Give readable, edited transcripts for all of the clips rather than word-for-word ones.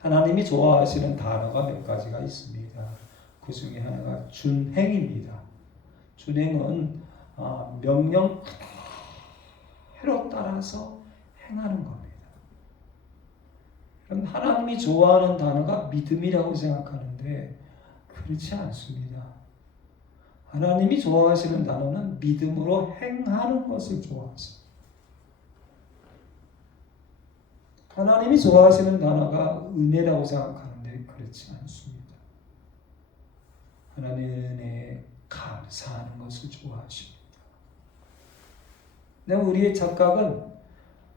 하나님이 좋아하시는 단어가 몇 가지가 있습니다. 그 중에 하나가 준행입니다. 준행은 명령 그대로 따라서 행하는 겁니다. 그럼 하나님이 좋아하는 단어가 믿음이라고 생각하는데 그렇지 않습니다. 하나님이 좋아하시는 단어는 믿음으로 행하는 것을 좋아하십니다. 하나님이 좋아하시는 단어가 은혜라고 생각하는데 그렇지 않습니다. 하나님의 은혜에 감사하는 것을 좋아하십니다. 근데 우리의 착각은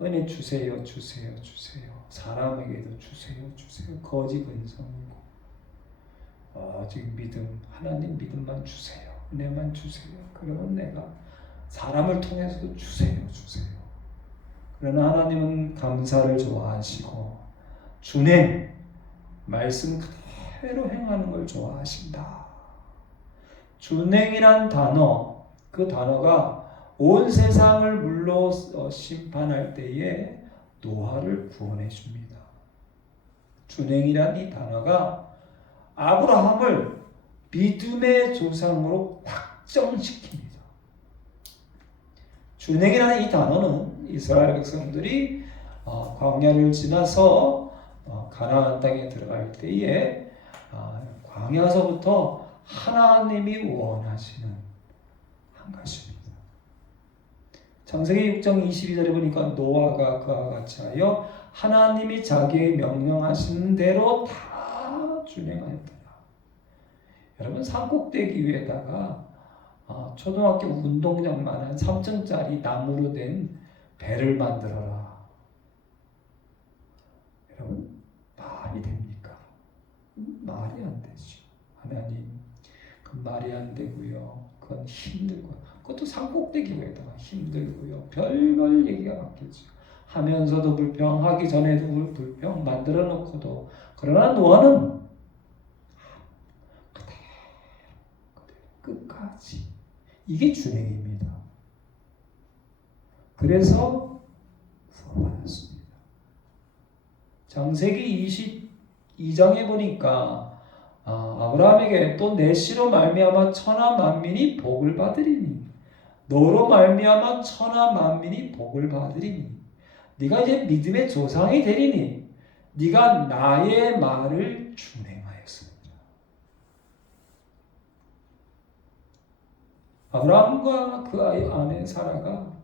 은혜 주세요, 주세요, 주세요. 사람에게도 주세요, 주세요. 거지 근성이고 지금 믿음, 하나님 믿음만 주세요. 은혜만 주세요. 그러면 내가 사람을 통해서도 주세요, 주세요. 그러나 하나님은 감사를 좋아하시고 준행, 말씀 그대로 행하는 걸 좋아하신다. 준행이란 단어, 그 단어가 온 세상을 물로 심판할 때에 노아를 구원해 줍니다. 준행이란 이 단어가 아브라함을 믿음의 조상으로 확정시킵니다. 준행이라는 이 단어는 이스라엘 백성들이 광야를 지나서 가나안 땅에 들어갈 때에 광야서부터 하나님이 원하시는 한 가지입니다. 창세기 6장 22절에 보니까 노아가 그와 같이 하여 하나님이 자기의 명령하시는 대로 다 준행하였더라. 여러분 산꼭대기 위에다가 초등학교 운동장만한 3층짜리 나무로 된 배를 만들어라. 여러분 말이 됩니까? 말이 안 되죠. 하나님 그 말이 안 되고요. 그건 힘들고 그것도 산꼭대기 위에다가 힘들고요. 별별 얘기가 많겠죠. 하면서도 불평, 하기 전에도 불평, 만들어 놓고도. 그러나 노아는 그대로 끝까지. 이게 준행입니다. 그래서 구원받았습니다. 창세기 22장에 보니까 아브라함에게 또 내 씨로 말미암아 천하 만민이 복을 받으리니 너로 말미암아 천하 만민이 복을 받으리니 네가 이제 믿음의 조상이 되리니 네가 나의 말을 준행하였습니다. 아브라함과 그 아내 사라가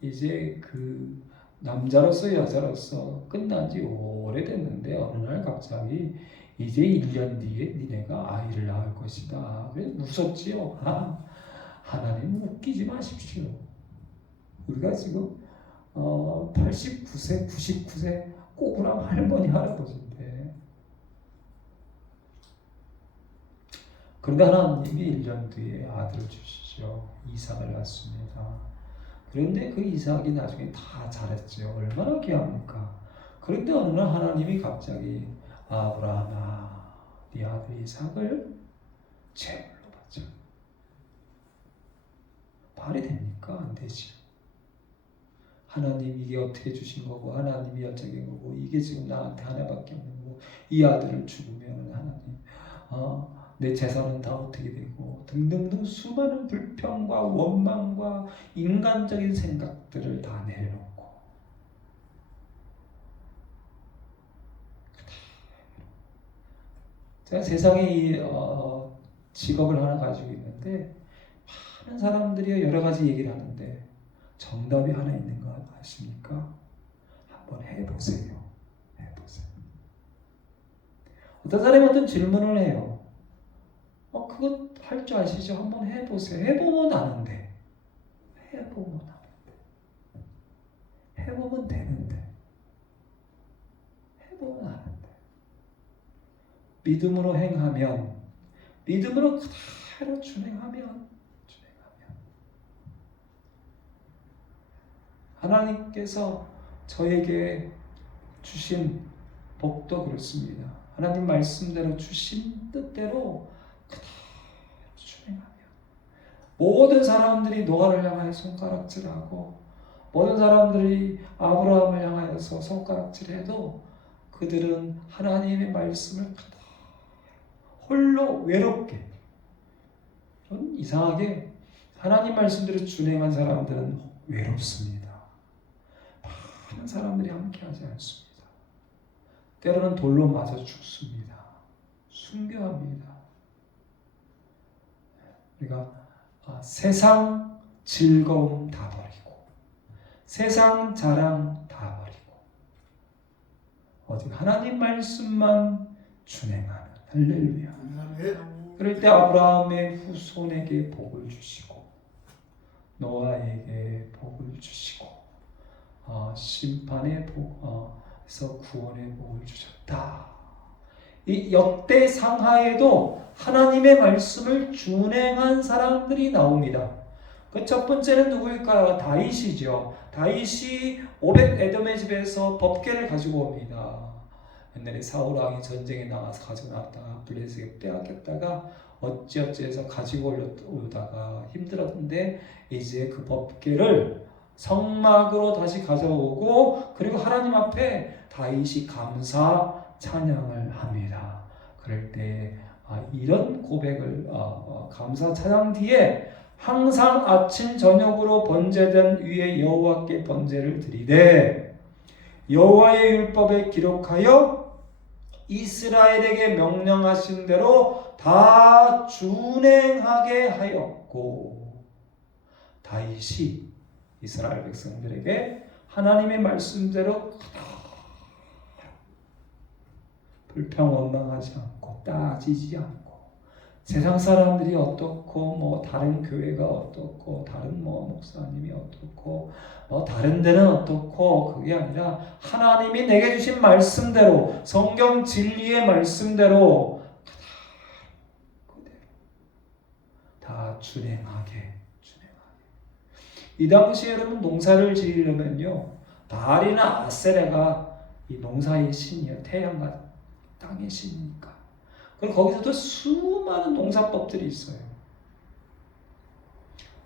이제 그 남자로서 여자로서 끝난 지 오래됐는데 어느 날 갑자기 이제 1년 뒤에 니네가 아이를 낳을 것이다. 왜 무섭지요? 하나님 웃기지 마십시오. 우리가 지금 89세, 99세 꼬부랑 할머니 할아버지인데 그런데 하나님이 1년 뒤에 아들을 주시죠. 이삭을 낳습니다. 그런데 그 이삭이 나중에 다 자랐죠. 얼마나 귀합니까? 그런데 어느 날 하나님이 갑자기 아브라함아, 네 아들 이삭을 제물로 바쳐. 말이 됩니까? 안 되지. 하나님 이게 어떻게 주신 거고 하나님이 어쩌게 거고 이게 지금 나한테 하나밖에 없는 거고 이 아들을 죽으면 하나님 내 재산은 다 어떻게 되고 등등등 수많은 불평과 원망과 인간적인 생각들을 다 내려놓고 제가 세상에 이 직업을 하나 가지고 있는데 많은 사람들이 여러 가지 얘기를 하는데 정답이 하나 있는 거 아십니까? 한번 해보세요. 해보세요. 어떤 사람이 어떤 질문을 해요. 그거 할 줄 아시죠? 한번 해보세요. 해보면 아는데. 해보면 아는데. 해보면 되는데. 해보면 아는데. 믿음으로 행하면, 믿음으로 그대로 준행하면, 하나님께서 저에게 주신 복도 그렇습니다. 하나님 말씀대로 주신 뜻대로 그대로 준행하며 모든 사람들이 노아를 향하여 손가락질하고 모든 사람들이 아브라함을 향하여서 손가락질해도 그 그들은 하나님의 말씀을 홀로 외롭게, 이상하게 하나님 말씀대로 준행한 사람들은 외롭습니다. 많은 사람들이 함께하지 않습니다. 때로는 돌로 맞아 죽습니다. 순교합니다. 우리가 세상 즐거움 다 버리고 세상 자랑 다 버리고 오직 하나님 말씀만 준행하는, 할렐루야. 그럴 때 아브라함의 후손에게 복을 주시고 노아에게 복을 주시고 심판의 복에서 구원의 복을 주셨다. 이 역대 상하에도 하나님의 말씀을 준행한 사람들이 나옵니다. 그 첫 번째는 누구일까요? 다윗이죠. 다윗이 오벳 에돔의 집에서 법궤를 가지고 옵니다. 옛날에 사울 왕이 전쟁에 나가서 가지고 나왔다가 블레셋에게 빼앗겼다가 어찌어찌해서 가지고 오다가 힘들었는데 이제 그 법궤를 성막으로 다시 가져오고 그리고 하나님 앞에 다윗이 감사 찬양을 합니다. 그럴 때 이런 고백을 감사 찬양 뒤에 항상 아침 저녁으로 번제된 위에 여호와께 번제를 드리되 여호와의 율법에 기록하여 이스라엘에게 명령하신 대로 다 준행하게 하였고, 다윗이 이스라엘 백성들에게 하나님의 말씀대로 불평원망하지 않고 따지지 않고 세상 사람들이 어떻고 다른 교회가 어떻고 다른 목사님이 어떻고 다른 데는 어떻고 그게 아니라 하나님이 내게 주신 말씀대로 성경 진리의 말씀대로 다 준행하게. 이 당시에 여러분 농사를 지으려면요 바알이나 아세라가 이 농사의 신이에요. 태양과 땅의 신이니까. 그리고 거기서도 수많은 농사법들이 있어요.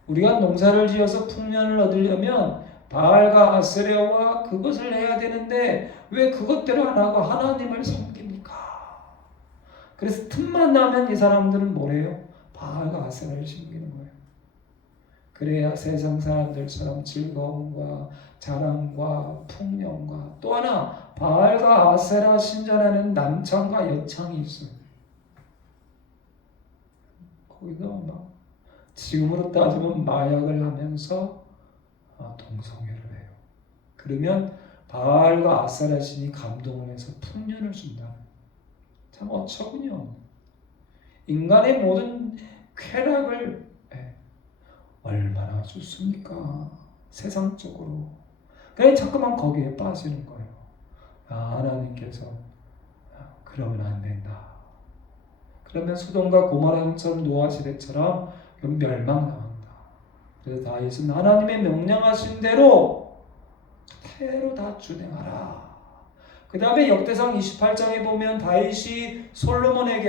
우리가 농사를 지어서 풍년을 얻으려면 바알과 아세라와 그것을 해야 되는데 왜 그것대로 안 하고 하나님을 섬깁니까? 그래서 틈만 나면 이 사람들은 뭐래요? 바알과 아세라를 섬기는 거예요. 그래야 세상 사람들처럼 즐거움과 자랑과 풍년과 또 하나 바알과 아세라 신전에는 남창과 여창이 있어요. 거기서 지금으로 따지면 마약을 하면서 동성애를 해요. 그러면 바알과 아세라 신이 감동을 해서 풍년을 준다. 참 어처구니요. 인간의 모든 쾌락을 얼마나 좋습니까? 세상적으로. 그래 자꾸만 거기에 빠지는 거예요. 하나님께서 그러면 안 된다. 그러면 소돔과 고모라처럼 노아 시대처럼 멸망당한다. 그래서 다윗은 하나님의 명령하신 대로 그대로 다 준행하라. 그 다음에 역대상 28장에 보면 다윗이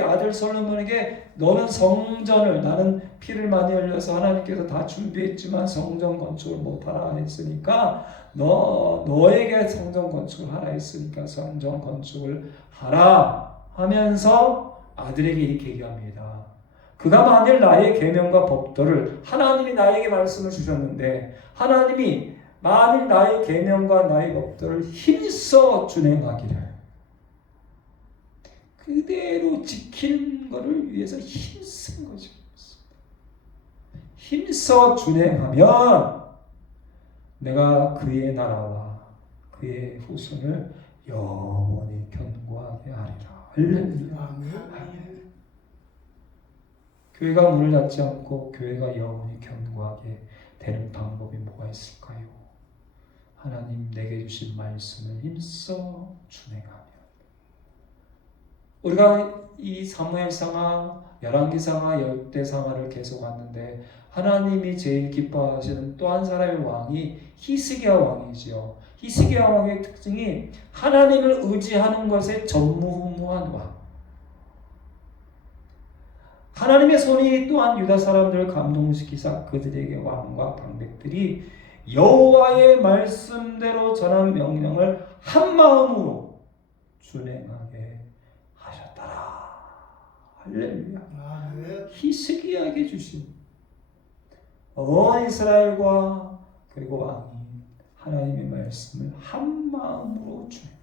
아들 솔로몬에게 너는 성전을, 나는 피를 많이 흘려서 하나님께서 다 준비했지만 성전 건축을 못하라 했으니까 너에게 성전 건축을 하라 했으니까 성전 건축을 하라 하면서 아들에게 이렇게 얘기합니다. 그가 만일 나의 계명과 법도를, 하나님이 나에게 말씀을 주셨는데 하나님이 만일 나의 계명과 나의 법도를 힘써 준행하기를, 그대로 지키는 것을 위해서 힘쓴 거죠. 힘써 준행하면 내가 그의 나라와 그의 후손을 영원히 견고하게 하리라. 할렐루야. 교회가 문을 닫지 않고 교회가 영원히 견고하게 되는 방법이 뭐가 있을까요? 하나님 내게 주신 말씀을 힘써 준행하며, 우리가 이 사무엘상하, 열왕기상하, 역대상하를 계속 왔는데 하나님이 제일 기뻐하시는 또 한 사람의 왕이 히스기야 왕이지요. 히스기야 왕의 특징이 하나님을 의지하는 것에 전무후무한 왕. 하나님의 손이 또한 유다 사람들을 감동시키사 그들에게 왕과 방백들이 여호와의 말씀대로 전한 명령을 한 마음으로 준행하게 하셨더라. 할렐루야. 아멘. 히스기야에게 주신 온 이스라엘과 그리고 왕이 하나님의 말씀을 한 마음으로 준행.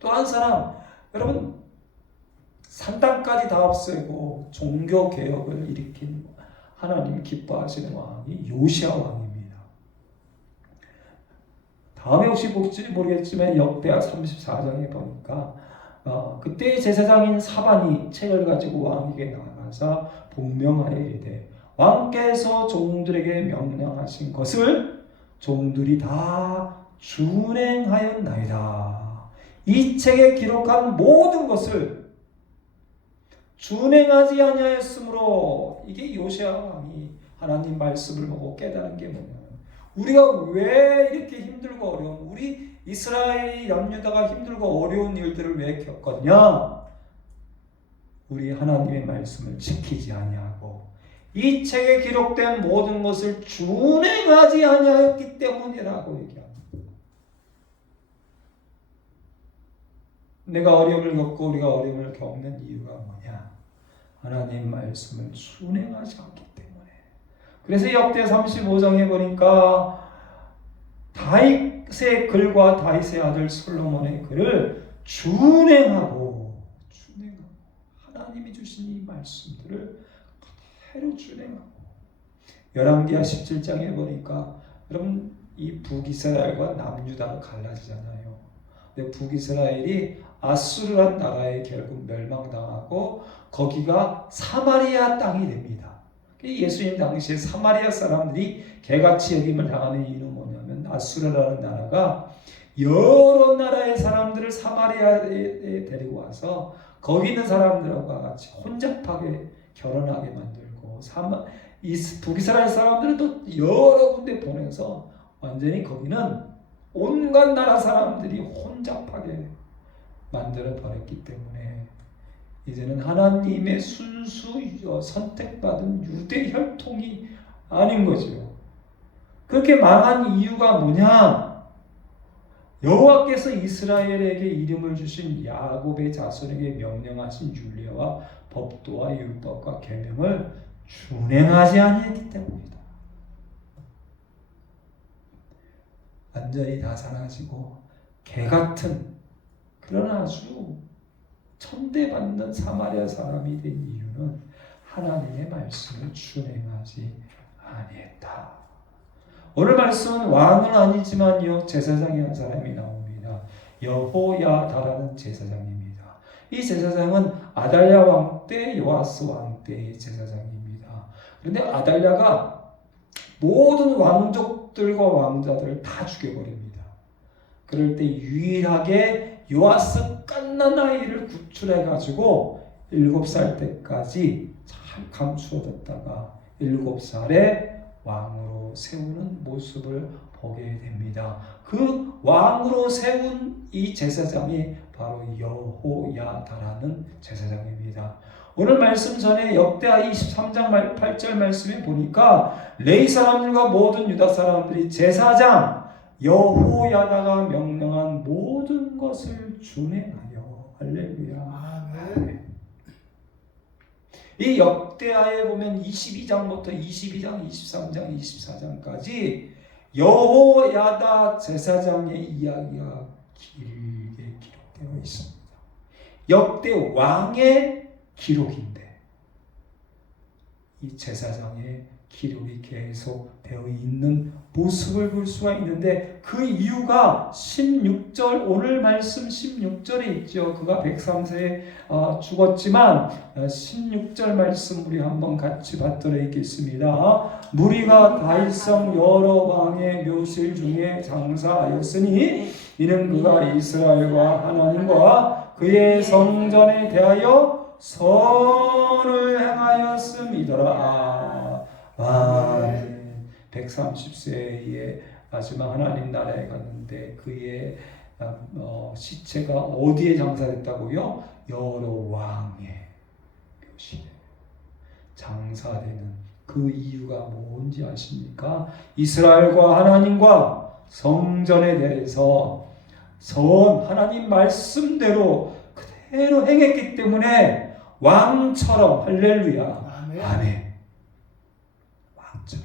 또 한 사람, 여러분 산당까지 다 없애고 종교 개혁을 일으킨 하나님 기뻐하시는 왕이 요시야 왕입니다. 다음에 혹시 볼지 모르겠지만 역대하 34장에 보니까 그때 제사장인 사반이 책을 가지고 왕에게 나가서 복명하여 이르되 왕께서 종들에게 명령하신 것을 종들이 다 준행하였나이다. 이 책에 기록한 모든 것을 준행하지 아니하였으므로, 이게 요시야 왕이 하나님 말씀을 보고 깨달은 게 뭐냐면, 우리가 왜 이렇게 힘들고 어려운, 우리 이스라엘이 남유다가 힘들고 어려운 일들을 왜 겪었냐? 우리 하나님의 말씀을 지키지 아니하고 이 책에 기록된 모든 것을 준행하지 아니하였기 때문이라고 얘기합니다. 내가 어려움을 겪고 우리가 어려움을 겪는 이유가 뭐냐? 하나님 말씀을 준행하지 않기 때문에. 그래서 역대 35장에 보니까 다윗의 글과 다윗의 아들 솔로몬의 글을 준행하고 하나님이 주신 이 말씀들을 그대로 준행하고. 열왕기하 17장에 보니까 여러분 이 북이스라엘과 남유다가 갈라지잖아요. 근데 북이스라엘이 아수르란 나라에 결국 멸망당하고 거기가 사마리아 땅이 됩니다. 예수님 당시에 사마리아 사람들이 개같이 여김을 당하는 이유는 뭐냐면 아수르라는 나라가 여러 나라의 사람들을 사마리아에 데리고 와서 거기 있는 사람들과 같이 혼잡하게 결혼하게 만들고 이 북이스라엘 사람들은 또 여러 군데 보내서 완전히 거기는 온갖 나라 사람들이 혼잡하게 만들어 버렸기 때문에 이제는 하나님의 순수 선택받은 유대 혈통이 아닌 거죠. 그렇게 망한 이유가 뭐냐? 여호와께서 이스라엘에게 이름을 주신 야곱의 자손에게 명령하신 율례와 법도와 율법과 계명을 준행하지 아니했기 때문이다. 완전히 다 사라지고 개같은 그런 아주 천대받는 사마리아 사람이 된 이유는 하나님의 말씀을 준행하지 아니했다. 오늘 말씀은 왕은 아니지만요 제사장이 한 사람이 나옵니다. 여호야다라는 제사장입니다. 이 제사장은 아달랴 왕 때 요아스 왕 때의 제사장입니다. 그런데 아달랴가 모든 왕족들과 왕자들을 다 죽여버립니다. 그럴 때 유일하게 요아스 갓난아이를 구출해가지고 7살 때까지 잘 감추어뒀다가 7살에 왕으로 세우는 모습을 보게 됩니다. 그 왕으로 세운 이 제사장이 바로 여호야다라는 제사장입니다. 오늘 말씀 전에 역대하 23장 8절 말씀에 보니까 레위 사람들과 모든 유다 사람들이 제사장 여호야다가 명령한 모든 것을 준행하여. 할렐루야. 아멘. 이 역대하에 보면 22장부터 22장, 23장, 24장까지 여호야다 제사장의 이야기가 길게 기록되어 있습니다. 역대 왕의 기록인데 이 제사장의 기록이 계속 되어 있는 모습을 볼 수가 있는데 그 이유가 16절 오늘 말씀 16절에 있죠. 그가 103세에 죽었지만 16절 말씀 우리 한번 같이 받들어 읽겠습니다. 무리가 다윗성 여러 왕의 묘실 중에 장사하였으니 이는 그가 이스라엘과 하나님과 그의 성전에 대하여 선을 행하였음이더라. 130세에 마지막 하나님 나라에 갔는데 그의 시체가 어디에 장사됐다고요? 여러 왕의 묘실에 장사되는 그 이유가 뭔지 아십니까? 이스라엘과 하나님과 성전에 대해서 하나님 말씀대로 그대로 행했기 때문에 왕처럼 할렐루야. 아멘. 왕처럼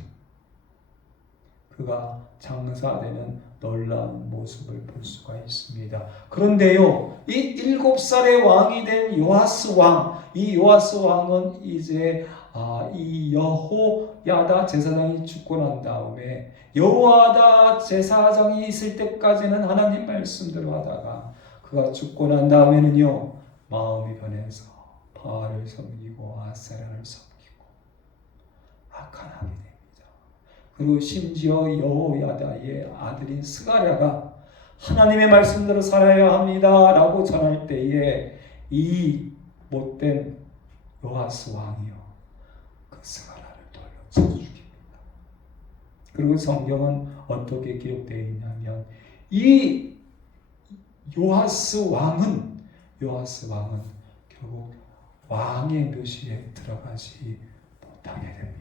그가 장사되는 놀라운 모습을 볼 수가 있습니다. 그런데요, 이 7살의 왕이 된 요아스 왕, 이 요아스 왕은 이제 이 여호야다 제사장이 죽고 난 다음에 여호야다 제사장이 있을 때까지는 하나님 말씀대로 하다가 그가 죽고 난 다음에는요, 마음이 변해서 바알을 섬기고 아세라를 섬기고 악한 하게 됩니다. 그리고 심지어 여호야다의 아들인 스가랴가 하나님의 말씀대로 살아야 합니다 라고 전할 때에 이 못된 요아스 왕이요, 그 스가랴를 돌려쳐 죽입니다. 그리고 성경은 어떻게 기록되어 있냐면 이 요아스 왕은 결국 왕의 묘실에 들어가지 못하게 됩니다.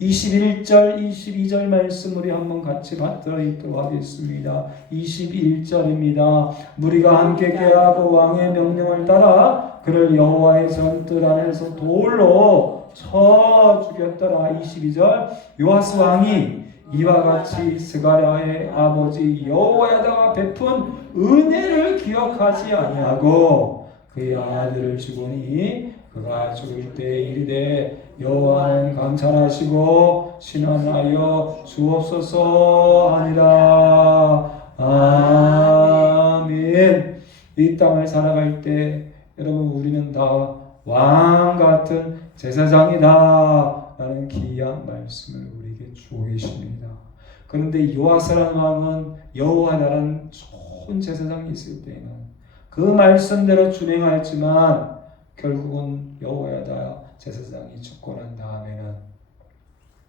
21절, 22절 말씀 우리 한번 같이 받들어있도록 하겠습니다. 21절입니다. 무리가 함께 계하고 왕의 명령을 따라 그를 여호와의 전뜰 안에서 돌로 쳐 죽였더라. 22절, 요아스 왕이 이와 같이 스가랴의 아버지 여호야다가 베푼 은혜를 기억하지 아니하고 그의 아들을 죽으니 그가 죽을 때 이르되 여호와는 감찰하시고 신원하여 주옵소서 하니라. 아멘. 이 땅을 살아갈 때 여러분 우리는 다 왕 같은 제사장이다 라는 귀한 말씀을 우리에게 주고 계십니다. 그런데 요아스라는 왕은 여호야다라는 좋은 제사장이 있을 때는 그 말씀대로 준행하였지만 결국은 여호야다 제사장이 죽고 난 다음에는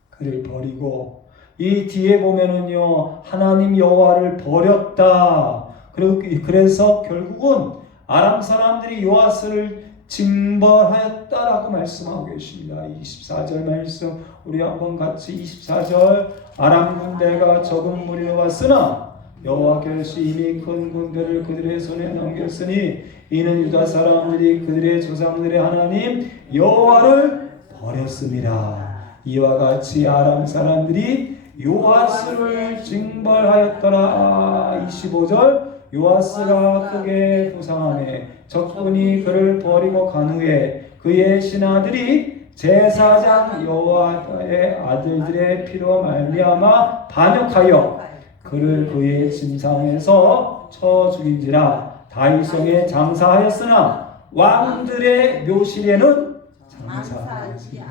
그를 버리고 이 뒤에 보면은요, 하나님 여호와를 버렸다. 그래서 결국은 아람 사람들이 요아스를 징벌하였다라고 말씀하고 계십니다. 24절 말씀 우리 한번 같이 24절, 아람 군대가 적은 무리로 왔으나 여호와께서 이미 큰 군대를 그들의 손에 넘겼으니 이는 유다 사람들이 그들의 조상들의 하나님 여호와를 버렸습니다. 이와 같이 아람 사람들이 요아스를 징벌하였더라. 25절, 요아스가 크게 부상하매 적군이 그를 버리고 간 후에 그의 신하들이 제사장 여호야다의 아들들의 피로 말미암아 반역하여 그를 그의 침상에서 쳐 죽인지라. 다윗성에 장사하였으나 왕들의 묘실에는 장사하지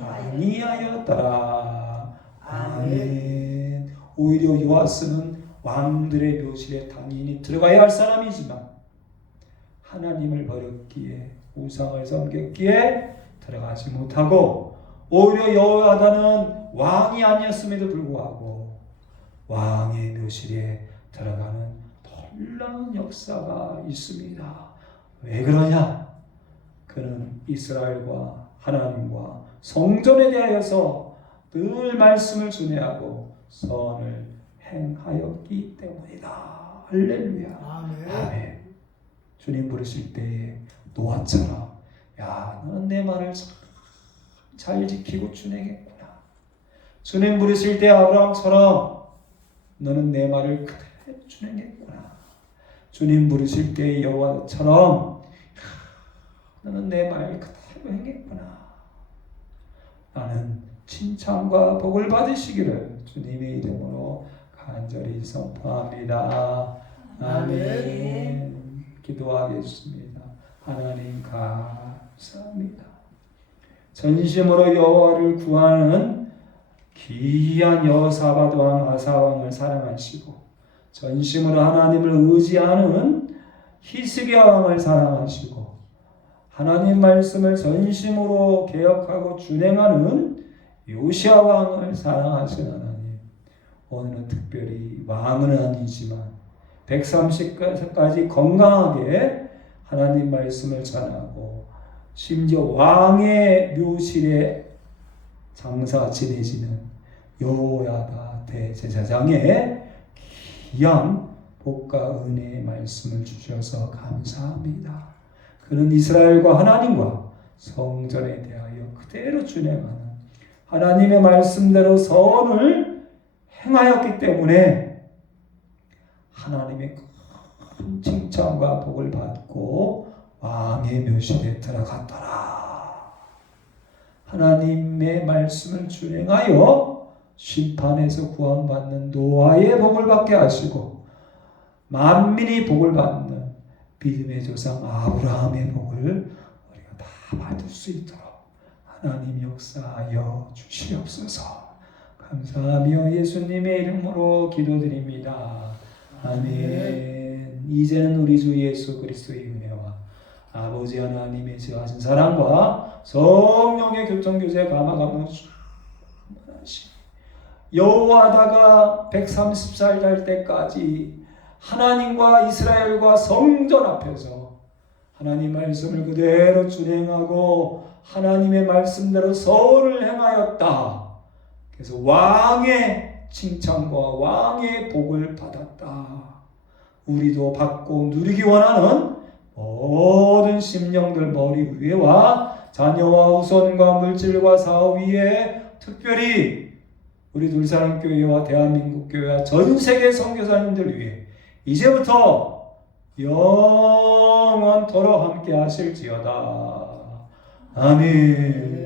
아니하였더라. 아멘. 오히려 요아스는 왕들의 묘실에 당연히 들어가야 할 사람이지만 하나님을 버렸기에 우상을 섬겼기에 들어가지 못하고 오히려 여호야다는 왕이 아니었음에도 불구하고 왕의 묘실에 들어가는 놀라운 역사가 있습니다. 왜 그러냐? 그는 이스라엘과 하나님과 성전에 대하여서 늘 말씀을 준행하고 선을 행하였기 때문이다. 할렐루야. 아멘. 아멘. 주님 부르실 때에 노아처럼 야, 너는 내 말을 잘 지키고 준행했구나. 주님 부르실 때 아브라함처럼 너는 내 말을 그대로 준행했구나. 주님 부르실 때 여호와처럼 너는 내 말 그대로 행했구나. 나는 칭찬과 복을 받으시기를 주님의 이름으로 간절히 선포합니다. 아멘. 기도하겠습니다. 하나님 감사합니다. 전심으로 여호와를 구하는 귀한 여호사밧 왕 아사 왕을 사랑하시고 전심으로 하나님을 의지하는 히스기야 왕을 사랑하시고 하나님 말씀을 전심으로 개혁하고 준행하는 요시야 왕을 사랑하신 하나님, 오늘은 특별히 왕은 아니지만 130까지 건강하게 하나님 말씀을 전하고 심지어 왕의 묘실에 장사 지내시는 여호야다 대제사장의 귀한 복과 은혜의 말씀을 주셔서 감사합니다. 그는 이스라엘과 하나님과 성전에 대하여 그대로 준행하는 하나님의 말씀대로 선을 행하였기 때문에 하나님의 큰 칭찬과 복을 받고 왕의 묘실에 들어갔더라. 하나님의 말씀을 준행하여 심판에서 구원받는 노아의 복을 받게 하시고 만민이 복을 받는 믿음의 조상 아브라함의 복을 우리가 다 받을 수 있도록 하나님 역사하여 주시옵소서. 감사하며 예수님의 이름으로 기도드립니다. 아멘. 이제는 우리 주 예수 그리스도의 은혜와 아버지 하나님의 지어하신 사랑과 성령의 교통교제 감화감동 여호와다가 130살 될 때까지 하나님과 이스라엘과 성전 앞에서 하나님 말씀을 그대로 준행하고 하나님의 말씀대로 선을 행하였다. 그래서 왕의 칭찬과 왕의 복을 받았다. 우리도 받고 누리기 원하는 모든 심령들 머리 위에와 자녀와 후손과 물질과 사업 위에 특별히 우리 둘사랑교회와 대한민국 교회와 전 세계 선교사님들 위해 이제부터 영원토록 함께 하실지어다. 아멘.